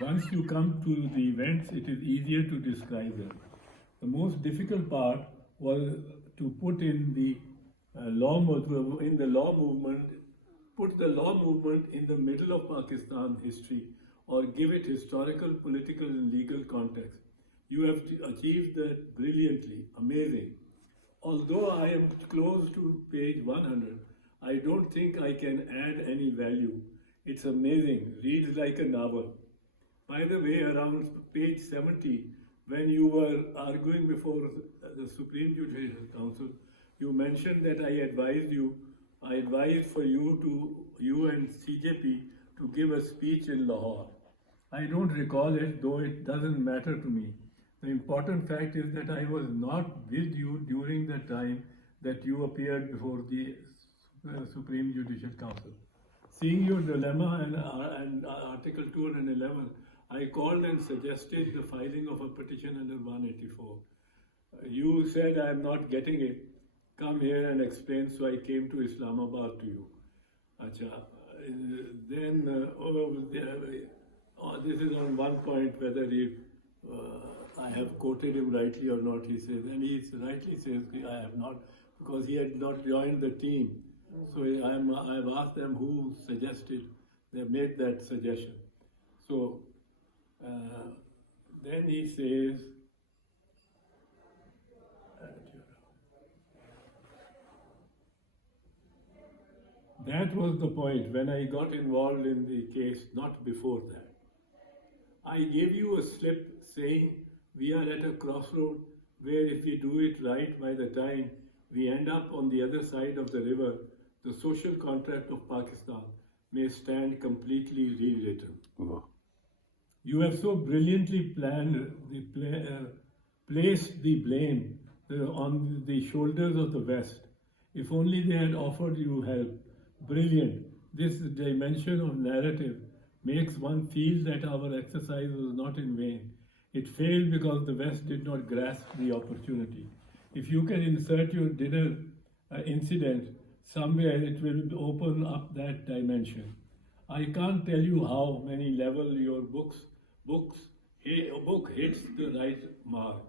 Once you come to the events, it is easier to describe them. The most difficult part was to put in the law movement, put the law movement in the middle of Pakistan history, or give it historical, political, and legal context. You have achieved that brilliantly, amazing. Although I am close to page 100, I don't think I can add any value. It's amazing, reads like a novel. By the way, around page 70, when you were arguing before the Supreme Judicial Council, you mentioned that I advised for you and CJP to give a speech in Lahore. I don't recall it, though it doesn't matter to me. The important fact is that I was not with you during the time that you appeared before the Supreme Judicial Council. Seeing your dilemma and Article 211, I called and suggested the filing of a petition under 184. You said, I am not getting it. Come here and explain, so I came to Islamabad to you. Acha. Then, this is on one point, whether I have quoted him rightly or not, he says. And he rightly says, I have not, because he had not joined the team. So I've asked them who suggested, they made that suggestion. So then he says, that was the point when I got involved in the case, not before that. I gave you a slip saying we are at a crossroad where if we do it right, by the time we end up on the other side of the river, the social contract of Pakistan may stand completely rewritten. Oh. You have so brilliantly placed the blame on the shoulders of the West. If only they had offered you help. Brilliant. This dimension of narrative makes one feel that our exercise was not in vain. It failed because the West did not grasp the opportunity. If you can insert your dinner incident somewhere, it will open up that dimension. I can't tell you how many levels your book hits the right mark,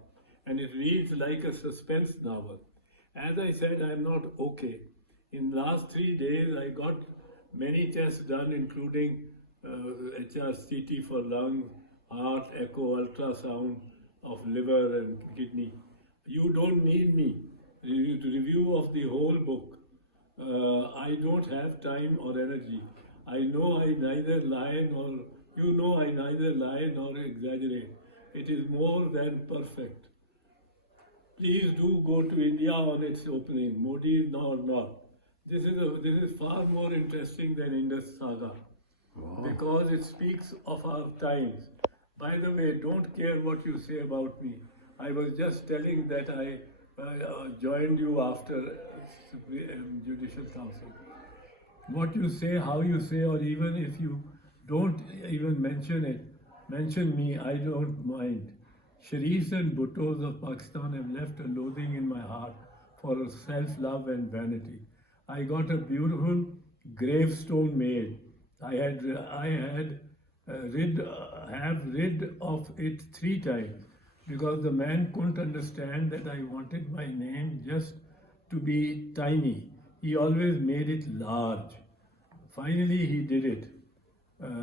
and it reads like a suspense novel. As I said, I'm not okay. In the last 3 days, I got many tests done, including HRCT for lung, heart, echo, ultrasound of liver and kidney. You don't need me. Review of the whole book. I don't have time or energy. I know I neither lie nor, you know I neither lie nor exaggerate. It is more than perfect. Please do go to India on its opening, Modi or not. This is far more interesting than Indus Saga, because it speaks of our times. By the way, don't care what you say about me. I was just telling that I joined you after Judicial Council. What you say, how you say, or even if you don't even mention it, mention me, I don't mind. Sharifs and Bhuttos of Pakistan have left a loathing in my heart for self-love and vanity. I got a beautiful gravestone made. I have rid of it 3 times because the man couldn't understand that I wanted my name just to be tiny. He always made it large. Finally, he did it.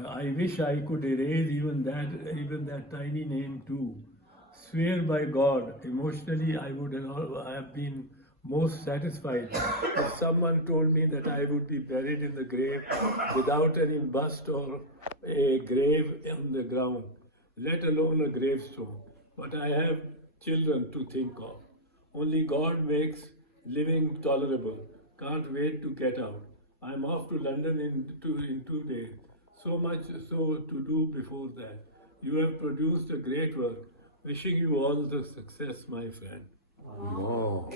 I wish I could erase even that tiny name too. Swear by God, emotionally I would have been most satisfied if someone told me that I would be buried in the grave without any bust or a grave on the ground, let alone a gravestone. But I have children to think of. Only God makes living tolerable. Can't wait to get out. I'm off to London in 2 days. So much so to do before that. You have produced a great work. Wishing you all the success, my friend. Whoa.